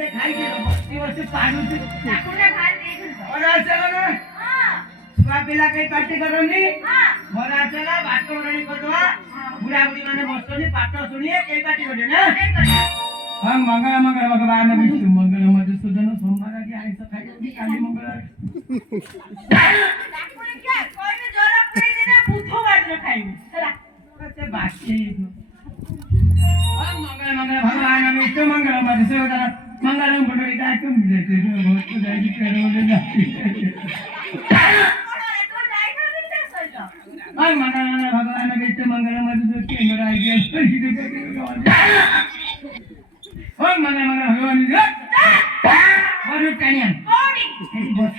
ते खाई गेलो दिवस पाडू तू ठाकूरला घाल दे घरचा. मला चला ना हा. बापीला काही पार्टी करवली हा. मला चला भात वरणी करतवा बुढा बुढी माने बसतोनी पाटो सुनी एक पार्टी करते ना नाही करणार. हा मंगळ भगवान विष्णू मंगळ मधुसूदन सोमवार की आईचं खाई काली मंगळ ठाकूर क्या कोઈને જોરક કરી દેના બૂથો વાટલો ખાઈ ચલા તે બાકી મંગળ ભગવાન વિષ્ણુ મંગળ મધુસૂદન મંગળમ પુંડરીકાય તુમ દેતે ભક્ત દાઈ કરો કોણ તો જાય કરી દે સજો મંગળ ભગવાન વિષ્ણુ મંગળ મધુસૂદન કેંગરાય કે ઓમ મંગળ ભગવાન વરુ ટાણિયા કોડી બોલ